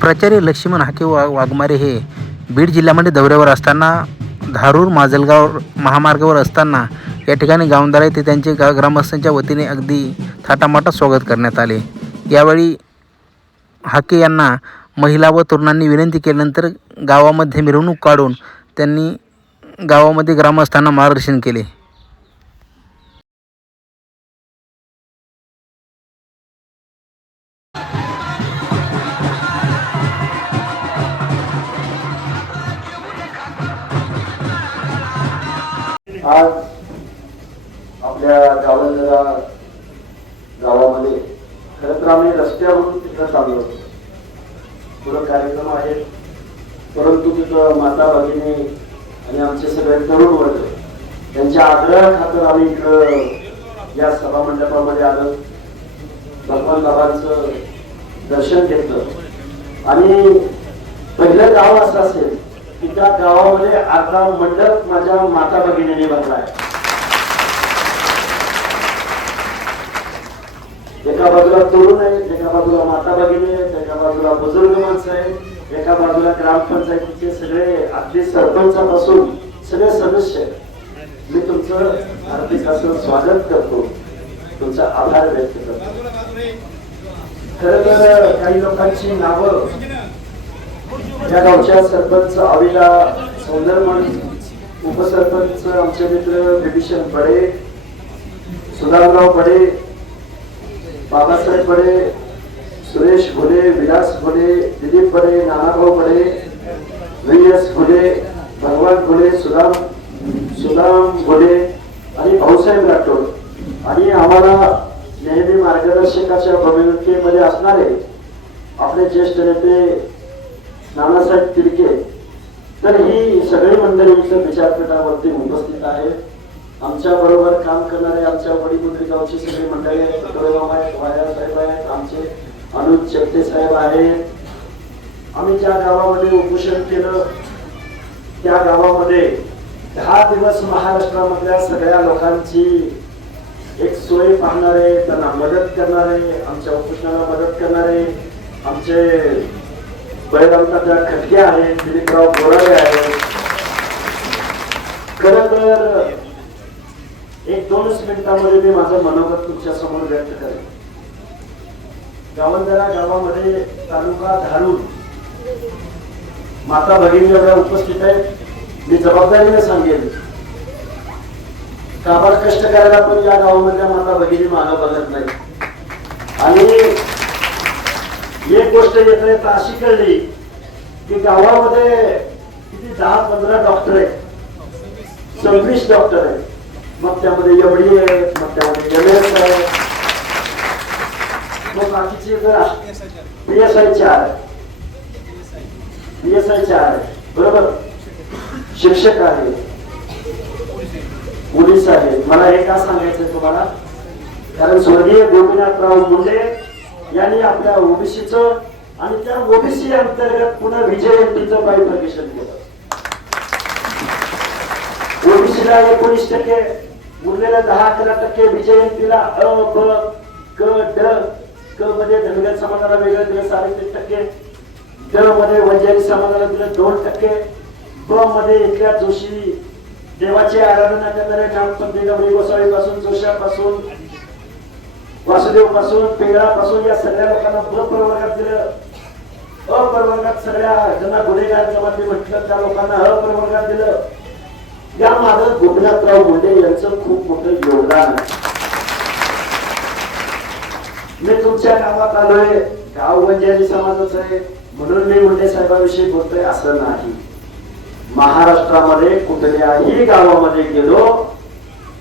प्राचार्य लक्ष्मण हाके वा वाघमारे हे बीड जिल्ह्यामध्ये दौऱ्यावर असताना धारूर माजलगाव महामार्गावर असताना या ठिकाणी गावंदार येथे त्यांचे गा ग्रामस्थांच्या वतीने अगदी थाटामाटात स्वागत करण्यात आले. यावेळी हाके यांना महिला व तरुणांनी विनंती केल्यानंतर गावामध्ये मिरवणूक काढून त्यांनी गावामध्ये ग्रामस्थांना मार्गदर्शन केले. आज आपल्या गावंजरा गावामध्ये खरं तर आम्ही रस्त्यावरून तिथं चाललो होतो. पुढं कार्यक्रम आहे. परंतु तिथं माता भगिनी आणि आमचे सगळे तरुण वर्ग त्यांच्या आग्रह खातर आम्ही इकडं या सभा मंडपामध्ये आलो. भगवान बाबांचं दर्शन घेतलं. आणि पहिलं गाव असं असेल तिच्या गावामध्ये अर्धा मंडप माझ्या माता भगिनीने बनलाय एका बाजूला तरुण आहेत एका बाजूला माता भगिनी आहेत एका बाजूला बुजुर्ग माणसं आहेत एका बाजूला ग्रामपंचायतीचे सगळे अगदी सरपंचापासून सगळे सदस्य आहेत. मी तुमचं हार्दिक असं स्वागत करतो. तुमचा आभार व्यक्त करतो. खर तर काही लोकांची नावं या गावच्या सरपंच अविला सौंदरमण उपसरपंच आमचे मित्र विभीषण बडे सुधारराव बडे बाबासाहेब बडे सुरेश भुले विलास घोडे दिलीप बडे नानाभाऊ बडे व्ही एस घोडे भगवान घोडे सुदाम सुदाम भुले आणि भाऊसाहेब राठोड. आणि आम्हाला नेहमी मार्गदर्शकाच्या भूमिकेमध्ये असणारे आपले ज्येष्ठ नेते नानासाहेब तिडके. तर ही सगळी मंडळी इथं विचारपीठावरती उपस्थित आहेत. आमच्या बरोबर काम करणारे आमच्या वडीमुद्री गावची सगळी मंडळी आहेत. तुकडोबाम आहेत वाया साहेब आहेत आमचे अनुज चपटे साहेब आहेत. आम्ही ज्या गावामध्ये उपोषण केलं त्या गावामध्ये दहा दिवस महाराष्ट्रामधल्या सगळ्या लोकांची एक सोय पाहणारे त्यांना मदत करणारे आमच्या उपोषणाला मदत करणारे आमचे बैरामदादा खटके आहेत दिलीपराव बोराडे आहेत खर तर एक दोनच मिनिटामध्ये मी माझं मनोगत तुमच्यासमोर व्यक्त करेन. गावंदरा गावामध्ये तालुका धारून माता भगिनी एवढ्या उपस्थित आहेत. मी जबाबदारीने सांगेन काबाड कष्ट करायला पण या गावामधल्या माता भगिनी मागं बघत नाही? आणि एक गोष्ट येत आहे तर अशी कळली की गावामध्ये किती दहा पंधरा डॉक्टर आहेत. सव्वीस डॉक्टर आहेत. मग त्यामध्ये एवढी आहेत मग त्यामध्ये एम एस आहे मग बाकीचे जर चार पी चार आहे बरोबर? शिक्षक आहे पोलीस आहेत. मला हे का सांगायचंय तुम्हाला. कारण स्वर्गीय गोपीनाथराव मुंडे यांनी आपल्या ओबीसीच आणि त्या ओबीसी अंतर्गत पुन्हा विजयंतीचं बायफर्गेशन केलं. ओबीसीला एकोणीस टक्के उरलेल्या दहा अकरा टक्के विजयंतीला अ ब क ड क मध्ये धनगर समाजाला वेगळं दिलं साडेतीस टक्के. ड मध्ये वंजारी समाजाला दिलं दोन टक्के. ब मध्ये इथल्या जोशी देवाची आराधना करणाऱ्या ग्रामपंथी गवळी पासून जोशापासून वासुदेवपासून पेगळा पासून या सगळ्या लोकांना ब प्रवर्गात दिलं. अ प्रवर्गात सगळ्या ज्यांना गुन्हेगार जमाती म्हटलं त्या लोकांना अ प्रवर्गात दिलं. या मागे गोपीनाथराव मुंडे यांचं खूप मोठं योगदान आहे. मी तुमच्या गावात आलोय गाव वंजारी समाजाचं आहे. म्हणून मी मुंडे साहेबांविषयी बोलतोय असं नाही. महाराष्ट्रामध्ये कुठल्याही गावामध्ये गेलो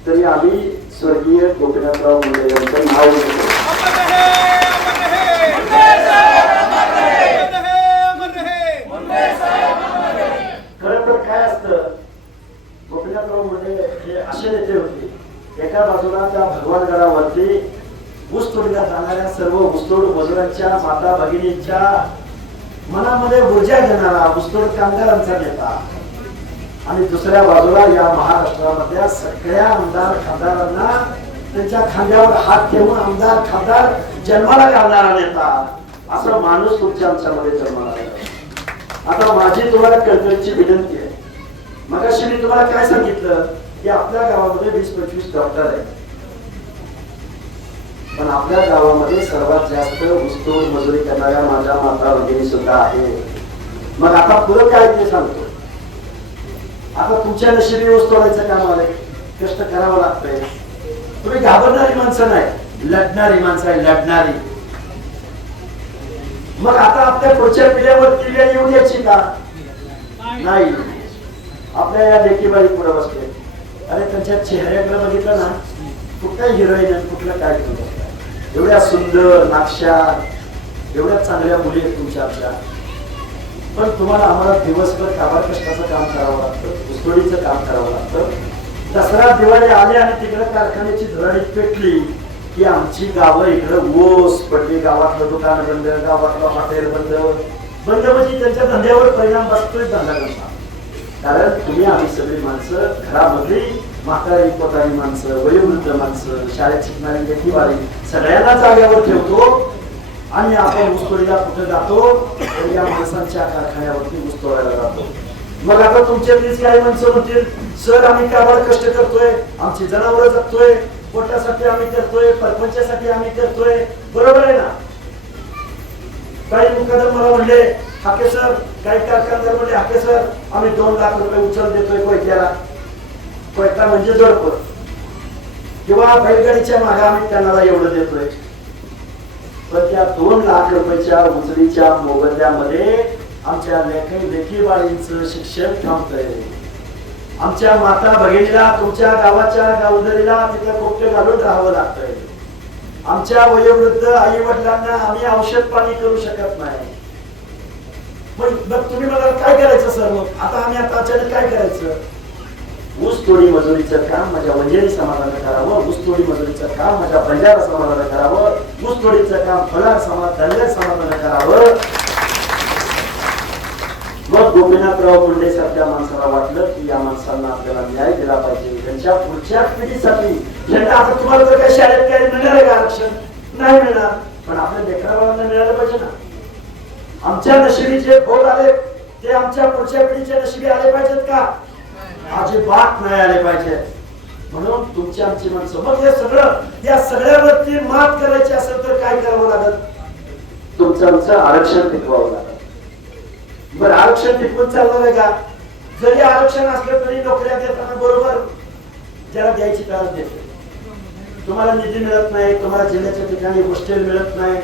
तरी आम्ही स्वर्गीय गोपीनाथराव मुंडे यांचं नाव खरं तर काय असतं गोपीनाथराव मुंडे हे असे नेते होते एका बाजूला त्या भगवानगडावरती ऊस जाणाऱ्या सर्व ऊसतोड मजुरांच्या माता भगिनींच्या मनामध्ये ऊर्जा घेणारा ऊसतोड कामगारांचा नेता. आणि दुसऱ्या बाजूला या महाराष्ट्रामधल्या सगळ्या आमदार खासदारांना त्यांच्या खांद्यावर हात ठेवून आमदार खासदार जन्माला घालणारा नेता. असा माणूस तुमच्या आमच्यामध्ये जन्माला आता माझी तुम्हाला कळकळीची विनंती आहे. मग मी तुम्हाला काय सांगितलं? की आपल्या गावामध्ये वीस पंचवीस डॉक्टर आहेत. पण आपल्या गावामध्ये सर्वात जास्त ऊसतोड मजुरी करणाऱ्या माझ्या माता भगिनी सुद्धा आहे मग आता पुढं काय ते सांगतो? आता तुमच्या नशिबी वस्तू तोडायचं काम आलंय. कष्ट करावं लागतंय. तुम्ही घाबरणारी माणसं नाही. लढणारी माणसं आहे लढणारी. मग आता आपल्या पुढच्या पिढ्यावर वेळ येऊन यायची का? नाही. आपल्या या लेकीबाई पुढे बसले. अरे त्यांच्या चेहऱ्याकडे बघितलं ना कुठल्या हिरोईन आणि कुठलं काय करू एवढ्या सुंदर नाक्षा एवढ्या चांगल्या मुली आहेत तुमच्या आपल्या पण तुम्हाला आम्हाला दिवसभर काबार कष्टाचं काम करावं लागतं ऊसतोडीचं काम करावं लागतं. दसरा दिवाळी आले आणि तिकडे कारखान्याची धुराडी पेटली की आमची गावं इकडं ओस पडली गावातलं दुकान बंद गावातलं हॉटेल बंद. बंद म्हणजे त्यांच्या धंद्यावर परिणाम बसतोय धंदा कसा कारण तुम्ही आम्ही सगळी माणसं घरामधली म्हातारी पोतारी माणसं वयोवृद्ध माणसं शाळेत शिकणारी लेखीवारी सगळ्यांना जाग्यावर ठेवतो. आणि आपण ऊसतोडीला कुठे जातो? तर या माणसांच्या कारखान्यावरती ऊस जातो. मग आता तुमच्यातलीच काही माणसं म्हणतील सर आम्ही काबाड कष्ट करतोय? आमची जनावर जगतोय पोटासाठी आम्ही करतोय परपंचासाठी आम्ही करतोय. बरोबर आहे ना? काही मुकादम मला म्हणले हाके सर काही कारखानदार म्हणले हाके सर आम्ही दोन लाख रुपये उचल देतोय कोयत्याला कोयता म्हणजे जोडप. किंवा बैलगाडीच्या मागे आम्ही त्यांना एवढं देतोय. पण त्या दोन लाख रुपयाच्या उचलीच्या मोबदल्यामध्ये आमच्या लेखी लेखीबाळींचं शिक्षण थांबतंय. आमच्या माता भगिनीला तुमच्या गावाच्या गावधरीला तिथे कोपटे घालून राहावं लागतंय. आमच्या वयोवृद्ध आई वडिलांना आम्ही औषध पाणी करू शकत नाही. पण मग तुम्ही मला काय करायचं सर? मग आता आम्ही आता अचानक काय करायचं? ऊस तोडी मजुरीचं काम माझ्या वंजेरी समाजाने करावं ऊस तोडी मजुरीचं काम माझ्या बंजारा समाजाने करावं ऊस तोडीचं काम फलार समाज धनगर समाजाने करावं. मग गोपीनाथराव मुंडे सारख्या माणसाला वाटलं की या माणसांना आपल्याला न्याय दिला पाहिजे. त्यांच्या पुढच्या पिढीसाठी यांना आता तुम्हाला जर काही शाळेत काय मिळणार आहे का आरक्षण? नाही मिळणार. पण आपल्या लेकराबाळांना मिळालं पाहिजे ना. आमच्या नशिबी जे भोग आले. ते आमच्या पुढच्या पिढीच्या नशिबी आले पाहिजेत का? अजिबात नाही आले पाहिजे. म्हणून तुमची आमची माणसं. मग हे सगळं या सगळ्यावरती मात करायची असेल तर काय करावं लागत तुमचं आमचं आरक्षण टिकवावं लागत बरं आरक्षण टिकवून चालणार आहे का? जरी आरक्षण असलं तरी नोकऱ्या देताना बरोबर ज्याला द्यायची त्याला देते. तुम्हाला निधी मिळत नाही तुम्हाला जिल्ह्याच्या ठिकाणी हॉस्टेल मिळत नाही.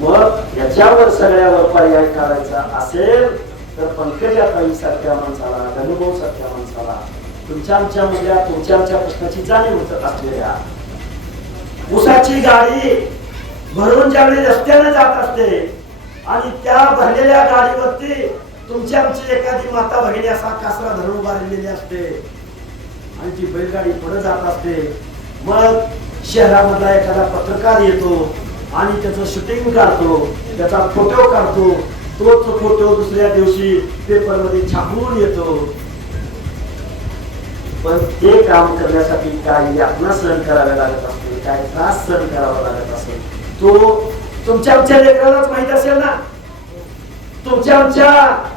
मग याच्यावर सगळ्यावर पर्याय करायचा असेल तर पंकजा ताई सारख्या माणसाला धनुभाऊ सारख्या माणसाला तुमच्या आमच्या मधल्या तुमच्या आमच्या प्रश्नाची जाणीव होत असलेल्या ऊसाची गाडी भरून ज्यावेळी रस्त्याने जात असते आणि त्या भरलेल्या गाडीवरती तुमची आमची एखादी माता भगिनी असा कासरा धरून उभारलेली असते आणि ती बैलगाडी पुढे जात असते. मग शहरामधला एखादा पत्रकार येतो आणि त्याचं शूटिंग काढतो त्याचा फोटो काढतो तोच फोटो दुसऱ्या दिवशी पेपरमध्ये छापून येतो. पण ते काम करण्यासाठी काय यातना सहन करावे लागत असते काय त्रास सहन करावा लागत असेल तो तुमच्या आमच्या लेकरालाच माहीत असेल ना? तुमच्या आमच्या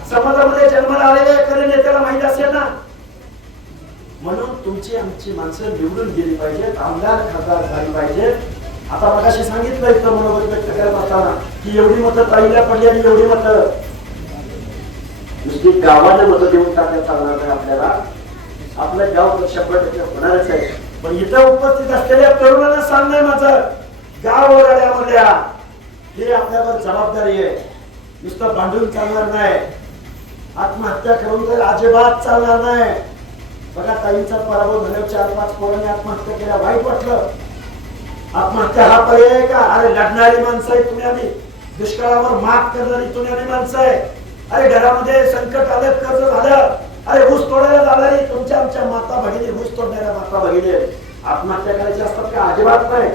समाजामध्ये जन्माला आलेल्या एखाद्या नेत्याला माहीत असेल ना? म्हणून तुमची आमची माणसं निवडून गेली पाहिजेत आमदार खासदार झाली पाहिजेत. आता मगाशी सांगितलं इथं मनोगत व्यक्त करत असताना की एवढी मतं ताईला पडली आणि एवढी मतं. नुसती गावाला मतं देऊन टाकण्यात चालणार नाही आपल्याला. आपलं गाव तर शंभर टक्के होणारच आहे. पण इथं उपस्थित असलेल्या तरुणांना सांगणं माझं. गाव वराड्यामधल्या ही आपल्यावर जबाबदारी आहे. नुसतं भांडून चालणार नाही. आत्महत्या करून तर अजिबात चालणार नाही. बघा ताईंचा पराभव झाल्यावर चार पाच पोरांनी आत्महत्या केल्या. वाईट वाटलं. आत्महत्या हा पर्याय का? अरे लढणारी माणसं आहे तुम्ही आम्ही. दुष्काळावर मात करणारी तुम्ही आम्ही माणसं आहे. अरे घरामध्ये संकट आलं कर्ज झालं. अरे ऊस तोडायला जाणारी तुमच्या आमच्या माता भगिनी ऊस तोडणाऱ्या माता भगिनी आत्महत्या करायची असतात का? अजिबात नाही.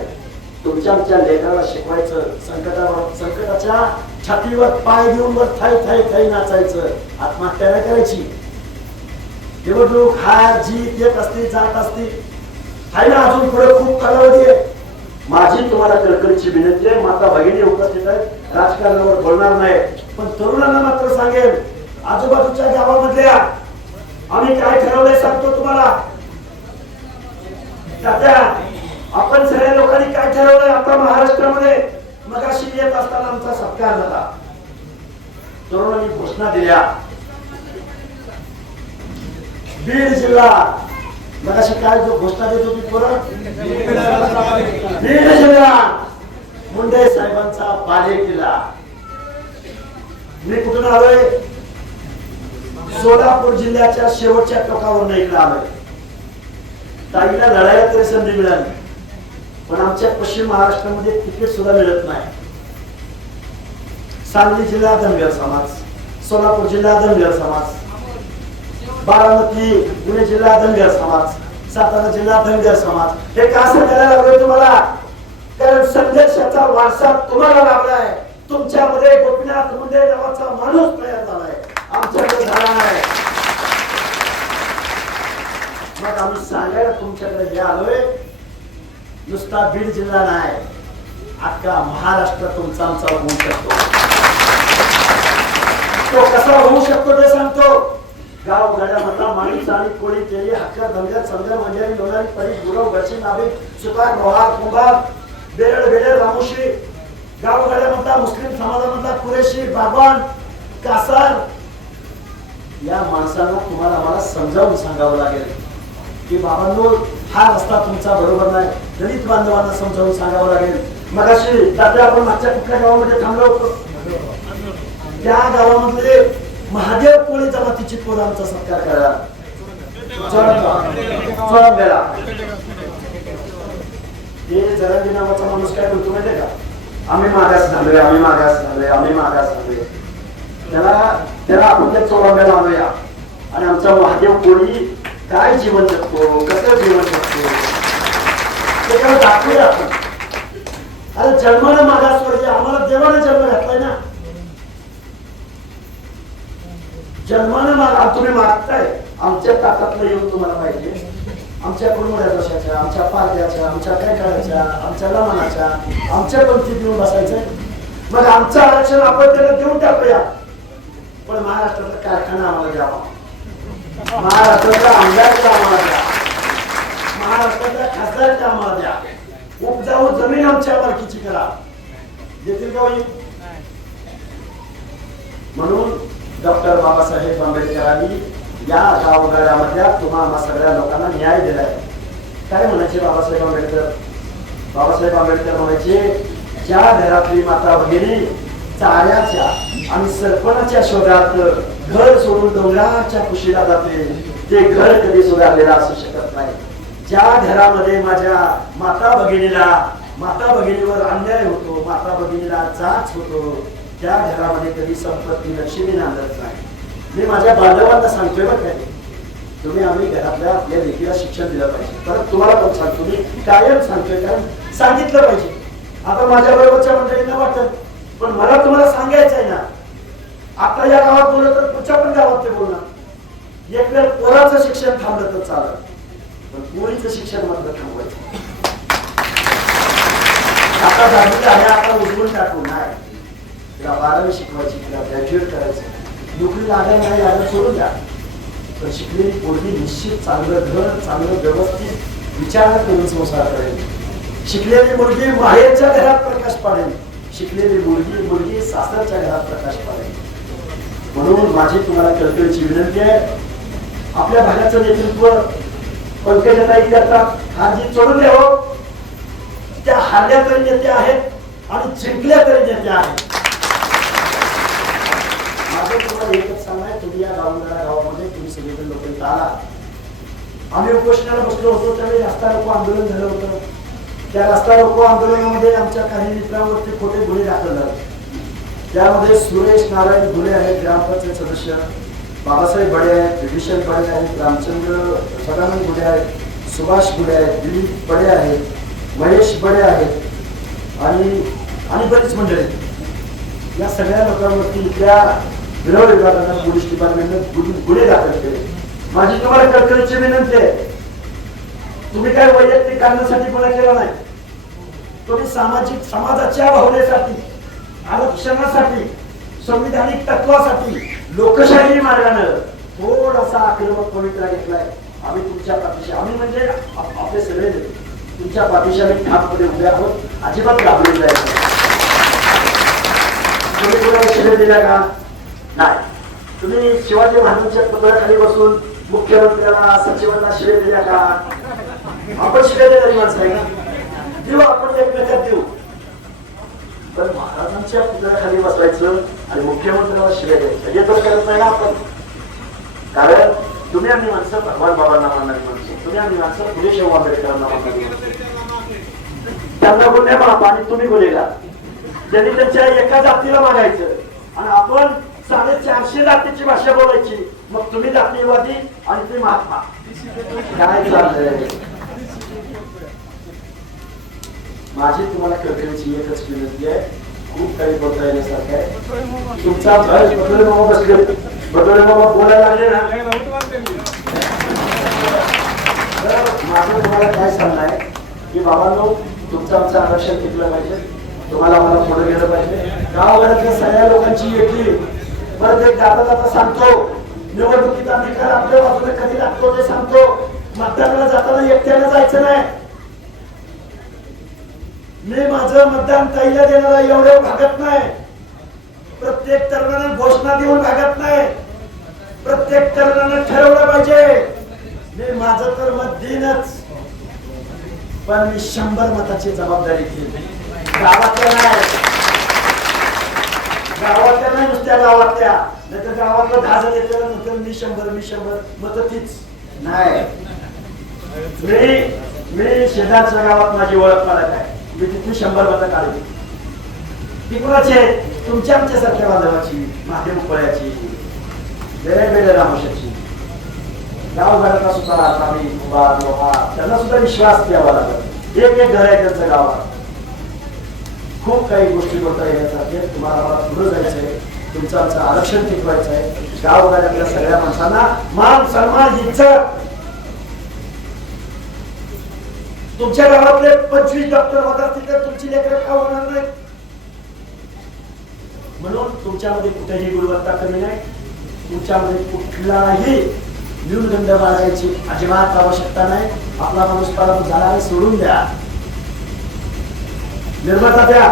तुमच्या आमच्या लेकराला शिकवायचं संकटावर संकटाच्या छातीवर पाय घेऊन वर थाय थाय थाय नाचायचं. आत्महत्या नाही करायची. निवडणूक हार जीत येत असते जात असते. आहे ना अजून पुढे खूप कालावधी आहे. माझी तुम्हाला कळकळीची विनंती आहे. माता भगिनी उपस्थित आहेत. राजकारणावर बोलणार नाही पण तरुणांना मात्र सांगेल आजूबाजूच्या गावामधल्या आम्ही काय ठरवलंय सांगतो तुम्हाला. तात्या आपण सगळ्या लोकांनी काय ठरवलंय? आता महाराष्ट्रामध्ये मग अशी येत असताना आमचा सत्कार झाला. तरुणांनी घोषणा दिल्या. बीड जिल्हा मगाशी काय जो घोषणा देत होती परत? मुंडे साहेबांचा बाले किल्ला मी कुठून आलोय? सोलापूर जिल्ह्याच्या शेवटच्या टोकावर इकडे आलोय. ताईला लढायला तरी संधी मिळाली. पण आमच्या पश्चिम महाराष्ट्रामध्ये तिकीट सुद्धा मिळत नाही. सांगली जिल्हा धनगर समाज सोलापूर जिल्हा धनगर समाज. बारामती पुणे जिल्हा धनगर समाज सातारा जिल्हा धनगर समाज. हे का सांगायला लागलोय तुम्हाला? कारण संघर्षाचा वारसा तुम्हाला लाभलाय. तुमच्यामध्ये गोपीनाथ मुंडे नावाचा माणूस तयार झालाय. आमच्याकडे झाला नाही. मग आम्ही सांगायला तुमच्याकडे हे आलोय नुसता बीड जिल्हा नाही अख्खा महाराष्ट्र तुमचा आमचा होऊ शकतो. तो कसा होऊ शकतो ते सांगतो. गाव गड्यामधला माणूस आणि कोणी केली हक्क धनगर चंद्र मंजारी लोणारी परी गुरव गशी नाभिक सुतार लोहार कुंभार बेरड बेरड रामोशी. गाव गड्यामधला मुस्लिम समाजामधला कुरेशी बाबान कासार. या माणसांना तुम्हाला आम्हाला समजावून सांगावं लागेल की बाबांनो हा रस्ता तुमचा बरोबर नाही. दलित बांधवांना समजावून सांगावं लागेल. मगाशी दादा आपण मागच्या कुठल्या गावामध्ये थांबलो होतो? त्या गावामधले महादेव कोळी जमातीची पोरं आमचा सत्कार करा. हे जरांगी नावाचा माणूस काय करतो माहितीये का? आम्ही मागास झालोय आम्ही मागास झालोय आम्ही मागास झालोय. त्याला त्याला आपण त्या चोरांब्याला आणूया. आणि आमचा महादेव कोळी काय जीवन जगतो? कसं जीवन जगतो? ते त्याला दाखवूया आपण. अरे जन्माला मागासवर्गीय आम्हाला देवाने जन्म घातलाय ना. जन्माने माग तुम्ही मागताय. आमच्या ताटातलं येऊन तुम्हाला पाहिजे आमच्या कुरमुड्या दोषाच्या आमच्या पारद्याच्या आमच्या कैकाळ्याच्या आमच्या लमानाच्या आमच्या पंक्तीत येऊन बसायचंय. मग आमचं आरक्षण आपण त्याला देऊन टाकूया. पण महाराष्ट्राचा कारखाना आम्हाला द्यावा. महाराष्ट्राचा आमदारचा आम्हाला द्या? महाराष्ट्राच्या खासदारचा आम्हाला द्या? उपजाऊ जमीन आमच्या मालकीची करा. देतील का होईल म्हणून डॉक्टर बाबासाहेब आंबेडकरांनी या गावगाड्यामधल्या तुम्हा आम्हा सगळ्या लोकांना न्याय दिलाय. काय म्हणायचे बाबासाहेब आंबेडकर? बाबासाहेब आंबेडकर म्हणायचे ज्या घरातली माता भगिनी चाऱ्याच्या आणि सरपणाच्या शोधात घर सोडून डोंगराच्या कुशीला जाते ते घर कधी सुधारलेलं असू शकत नाही. ज्या घरामध्ये माझ्या माता भगिनीला माता भगिनीवर अन्याय होतो माता भगिनीला जाच होतो त्या घरामध्ये कधी संपत्ती लक्ष्मी नांदत नाही. मी माझ्या बांधवांना सांगतोय बघ काय तुम्ही आम्ही घरातल्या आपल्या लेखीला शिक्षण दिलं पाहिजे. परत तुम्हाला पण सांगतो मी कायम सांगतोय कारण सांगितलं पाहिजे. आता माझ्या बरोबरच्या मंडळींना वाटत पण मला तुम्हाला सांगायचं आहे ना. आता या गावात बोललं तर पुढच्या पण गावात ते बोलणार. एक वेळ पोराचं शिक्षण थांबलं तर चालत पण पोरीचं शिक्षण मात्र थांबवायचं. आता झाली आहे आता उजवून टाकू नाही. तिला बारावी शिकवायची तिला ग्रॅज्युएट करायचं नोकरी लागल्या नाही लागत सोडून द्या. पण शिकलेली पोरगी निश्चित चांगलं घर चांगलं व्यवस्थित विचार करून संसार करेल. शिकलेली मुलगी बाहेरच्या घरात प्रकाश पाडेल. शिकलेली मुलगी मुलगी सासरच्या घरात प्रकाश पाडेल. म्हणून माझी तुम्हाला कळकळीची विनंती आहे. आपल्या भागाचं नेतृत्व पंकजाताई करतात. हाजी चोडून द्यावं हो. त्या हारल्या तरी नेत्या आहेत आणि जिंकल्या तरी नेत्या आहेत. माझं तुम्हाला एकच सांगाय तुम्ही या गावंदारा गावामध्ये तुम्ही सगळेजण लोक इथं आला आम्ही उपोषणाला बसलो होतो त्यावेळी रस्ता रोको आंदोलन झालं होतं. त्या रस्ता रोको आंदोलनामध्ये आमच्या काही मित्रांवरती खोटे गुन्हे दाखल झाले. त्यामध्ये सुरेश नारायण घुले आहेत ग्रामपंचायत सदस्य बाबासाहेब बडे आहेत विभीषण बडे आहेत रामचंद्र सदानंद घुले आहेत सुभाष घुले आहेत दिलीप बडे आहेत महेश बडे आहेत आणि आणि बरीच मंडळी. या सगळ्या लोकांवरती त्या गृह विभागानं पोलीस डिपार्टमेंटनं गुन्हे दाखल केले. माझी तुम्हाला कळकळीची विनंती आहे. तुम्ही काय वैयक्तिक कारणासाठी गुन्हा केला नाही? तुम्ही सामाजिक समाजाच्या भावनेसाठी आरक्षणासाठी संविधानिक तत्वासाठी लोकशाही मार्गानं थोडासा आक्रमक पवित्रा घेतलाय. आम्ही तुमच्या पाठीशी आम्ही म्हणजे आपले सगळे तुमच्या पाठीशी आम्ही ठामपणे उभे आहोत. अजिबात घाबरून जायचं तुम्ही कुणाला शिव्या दिल्या का? नाही तुम्ही शिवाजी महाराजांच्या पुतळ्याखाली बसून मुख्यमंत्र्यांना सचिवांना शिवे दिल्या का? आपण शिवे देणारी माणसं आहे देऊ आपण एकमेकात देऊ. तर महाराजांच्या पुतळ्याखाली बसवायचं आणि मुख्यमंत्र्यांना शिव्या द्यायचं हे तर करत नाही ना आपण. कारण तुम्ही आम्ही माणसं भगवान बाबांना मानणारी माणसं. तुम्ही आम्ही माणसं पुढे शाहू आंबेडकरांना मानणारी माणसं. त्यांना गुन्हे माफ आणि तुम्ही गुन्हेगार. त्यांनी त्यांच्या एका जातीला मागायचं आणि आपण साडेचारशे जातीची भाषा बोलायची मग तुम्ही जातीवादी आणि तुम्ही महात्मा काय चाललंय माझी तुम्हाला कल्पनेची एकच विनंती आहे खूप काही बोलता येण्यासारखं आहे तुमचा भय बदले मामा बसले बदले मामा बोलायला लागले ना माझं तुम्हाला काय सांगणं आहे की बाबांनो तुमचं आमचं आरक्षण टिकलं पाहिजे तुम्हाला आम्हाला पुढे गेलं पाहिजे गावाघरातल्या सगळ्या लोकांची येतली परत एक जाता जाता सांगतो. निवडणुकीचा निकाल आपल्या बाजूने कधी लागतो ते सांगतो. मतदानाला जाताना एकट्यानं जायचं नाही. मी माझं मतदान ताईला देणारा एवढे भागत नाही. प्रत्येक तरुणाने घोषणा देऊन भागत नाही. प्रत्येक तरुणाने ठरवलं पाहिजे. मी माझं तर मत देईनच. पण मी शंभर मताची जबाबदारी घेईन. गावातल्या नाही. गावातल्या नाही नुसत्या गावातल्या. नाही तर गावातलं दहा जण येते नंतर मी शंभर मी शंभर. मत तीच. नाही. मी मी शेजारच्या गावात माझी ओळख मला काय मी तिथली शंभर मतं काढली. ती कुणाची आहे? तुमच्या आमच्यासारख्या बांधवाची महादेव उपळ्याची वेगवेगळ्या रामोशाची. गावघरातला सुद्धा रात्री उभा लोहा त्यांना सुद्धा विश्वास द्यावा लागत एक एक घर आहे त्यांचं गावात. खूप काही गोष्टी करता येण्यासारखे तुम्हाला मला पुढे जायचंय. तुमचं आमचं आरक्षण टिकवायचं आहे गावगाड्यातल्या सगळ्या माणसांना मान सन्मान इज्जत. तुमच्या गावातले पंचवीस डॉक्टर होत असतील तर तुमची लेकर का होणार नाही म्हणून तुमच्यामध्ये कुठेही गुणवत्ता कमी नाही. तुमच्यामध्ये कुठलाही न्यूनगंध बाळगायची अजिबात आवश्यकता नाही. आपला माणूस पालन झाला सोडून द्या. निर्माता द्या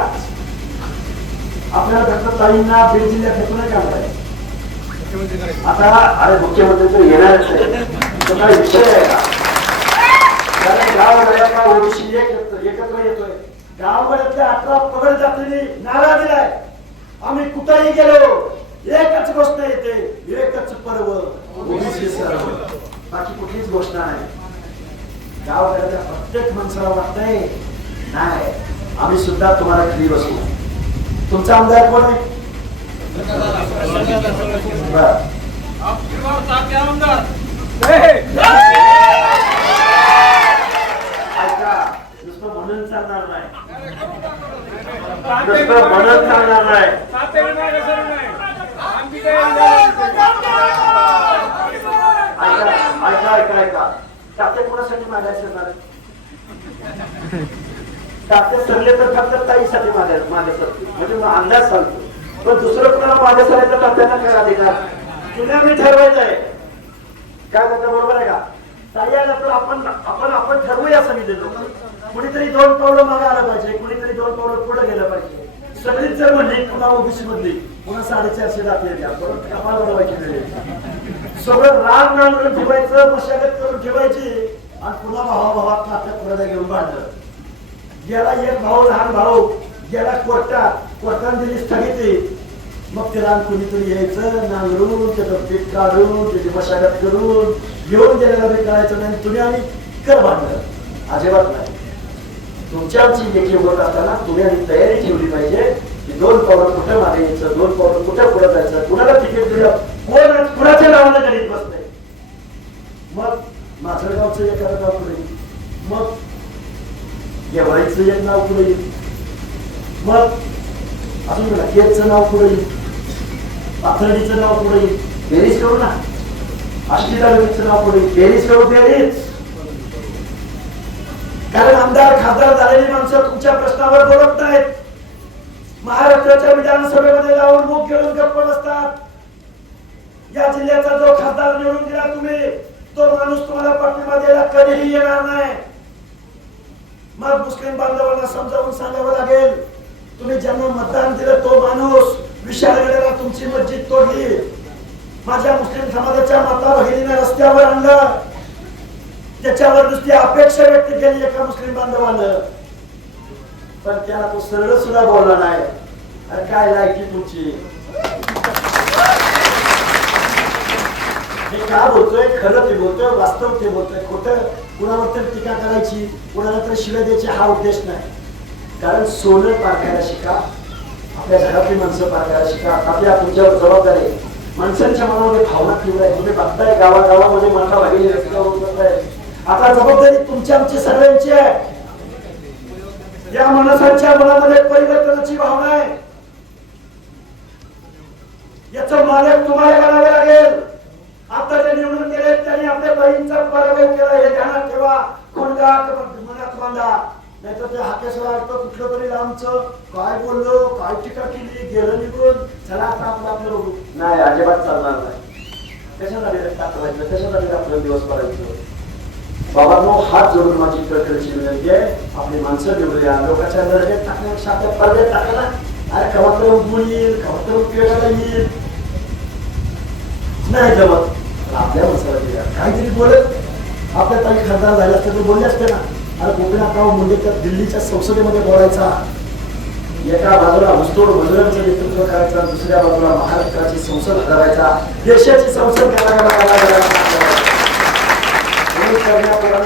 आपल्याला फक्त ताईंना बीड जिल्ह्यात फेकून काम काढताय आता अरे मुख्यमंत्री तर येणारच आहे. तो विषय आहे का? कारण गाववाड्यातला ओबीसी एकत्र येतोय. गाववाड्यातल्या अठरा पगड जातीने नारा दिलाय. आम्ही कुठेही गेलो एकच गोष्ट येते एकच पर्व. ओबीसी सर्व. बाकी कुठलीच गोष्ट नाही. गाववाड्यातल्या प्रत्येक माणसाला वाटतंय नाही. आम्ही सुद्धा तुम्हाला खाली बसू. तुमचा आमदार कोण आहे? ऐका नुसतं म्हणून चालणार नाही. नुसतं म्हणून चालणार नाही. ऐका ऐका ऐका ऐका. तात्या कोणासाठी मागायचं ना सरले तर फक्त ताईसाठी माझ्या मागत सर म्हणजे मग अंदाज सांगतो. पण दुसरं कोणाला मागत तर तात्यांना काय अधिकार. तुला मी ठरवायचं आहे. काय म्हणतो बरोबर आहे का? ताई आला तर आपण आपण आपण ठरवूया समितीलो कुणीतरी दोन पावलं मागे आलं पाहिजे. कुणीतरी दोन पावलं पुढे गेलं पाहिजे. सगळीच जर म्हणली पुन्हा ओबीसी मधली पुन्हा साडेचारशे जाती द्या परत कपाल वाढवायची वेळ सगळं राग नांगरून ठेवायचं मशागत करून ठेवायची आणि पुन्हा भावाभावात खात्यात पुढे घेऊन बांधलं ज्याला एक भाऊ लहान भाऊ गेला कोर्टात कोर्टाने दिली स्थगिती. मग ते कुणीतरी यायचं नांगरून त्याचं पीठ काढून त्याची मशागत करून घेऊन गेलेला बी करायचं नाही तुम्ही आणि कर भांडण. अजिबात नाही. तुमच्या आमची लेखी होत असताना तुम्ही आम्ही तयारी ठेवली पाहिजे की दोन पावलं कुठं मागे यायचं दोन पावलं कुठं पुढे जायचं कुणाला तिकीट दिलं कोण कुणाच्या नावानं गणित बसतंय? मग माझं गावचं एखादं गाव पुढे. मग गेवाळीचं एक नाव पुढे येईल. मग अजून केजचं नाव पुढे येईल. पाथर्डीचं नाव पुढे येईल. बेरीज करू ना. आष्टी तालुक्याचं नाव पुढे येईल. बेरीज करू बेरीज. कारण आमदार खासदार झालेली माणसं तुमच्या प्रश्नावर बोलत नाहीत. महाराष्ट्राच्या विधानसभेमध्ये जाऊन मुख घेऊन गप्प बसतात. या जिल्ह्याचा जो खासदार निवडून दिला तुम्ही तो माणूस तुम्हाला पाठिंबा द्यायला कधीही येणार नाही. मग मुस्लिम बांधवांना समजावून सांगावं लागेल तुम्ही ज्यांना मतदान दिलं तो माणूस विशाळगडाला तुमची मस्जिद तोडली। माझ्या मुस्लिम समाजाच्या माता भगिनीने रस्त्यावर आणलं। त्याच्यावर नुसती अपेक्षा व्यक्त केली एका मुस्लिम बांधवानं। पण त्याला तो सरळ सुद्धा बोलला नाही. अरे काय लायकी तुमची? मी का बोलतोय? खरं ते बोलतोय वास्तव ते बोलतोय खोटं? कुणावर तर टीका करायची कुणाला तर शिव्या द्यायची हा उद्देश नाही. कारण सोनं पारखायला शिका आपल्या घरातली माणसं पारखायला शिका आपल्या तुमच्यावर जबाबदारी माणसांच्या मनामध्ये भावना तीव्र आहे. तुम्ही बघताय गावागावामध्ये माता भगिनी रस्त्यावर आता जबाबदारी तुमची आमची सगळ्यांची आहे. या माणसांच्या मनामध्ये परिवर्तनाची भावना आहे. याचं मालक तुम्हाला करावे लागेल. आता जे निवडून गेले त्यांनी आपल्या बहीणचा पराभव केला हे ध्यानात ठेवा. कोणता? मनात बांधा नाहीतर ते हाकेश्वर वाटतं कुठलं तरी लांबचं. काय बोललो काय टीका केली गेलं निघून. चला आता आपलं आपलं बघू नाही अजिबात चालणार नाही. कशासाठी रस्ता कशासाठी आपलं दिवस करायचं बाबांनो हात जोडून माझी कळकळीची विनंती आहे. आपली माणसं निवडूया. लोकांच्या लढ्यात टाकण्यापेक्षा आपल्या पडद्यात टाकायला अरे कवा तर येईल कवा तर उपयोगाला येईल. नाही जमत. आपल्या माणसाला काहीतरी बोलत. आपल्या काही खासदार झाले असते तर बोलले असते ना. अरे गोपीनाथराव मुंडे तर दिल्लीच्या संसदेमध्ये बोलायचा. एका बाजूला हुसतोड मजुरांचं नेतृत्व करायचा दुसऱ्या बाजूला महाराष्ट्राची संसद करायचा देशाची संसद करायला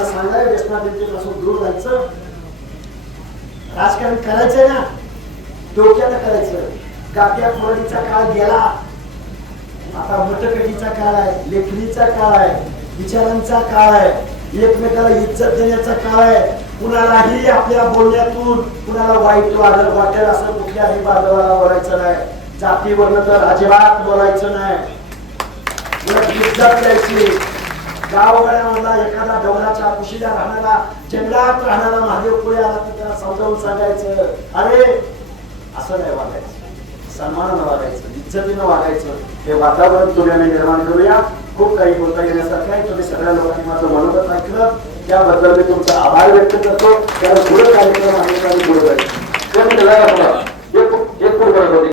सांगाय व्यसनापासून दूर जायचं? राजकारण करायचंय ना. डोक्यानं करायचं. काट्या कोरडीचा काळ गेला. आता मतपेटीचा काळ आहे लेखणीचा काळ आहे विचारांचा काळ आहे एकमेकाला इज्जत देण्याचा काळ आहे. कुणालाही आपल्या बोलण्यातून कुणाला वाईट वादळ वाटेल असं कुठल्याही बांधवाला बोलायचं नाही. जातीवरनं तर अजिबात बोलायचं नाही. इज्जत द्यायची. गावगाड्यामधला एखादा डोंगराच्या कुशीला राहणारा जंगलात राहणारा महादेव पुढे आला तर त्याला समजावून सांगायचं अरे असं नाही वागायचं. सन्मानानं वागायचं. जमीन वागायचं हे वातावरण तुम्ही निर्माण करूया. खूप काही बोलता येण्यासारखं आहे. तुम्ही सगळ्या लोकांनी माझं मनोगत ऐकलं. त्याबद्दल मी तुमचा आभार व्यक्त करतो. त्याला पुढे कार्यक्रम आहे आणि पुढे जाईल. तर एक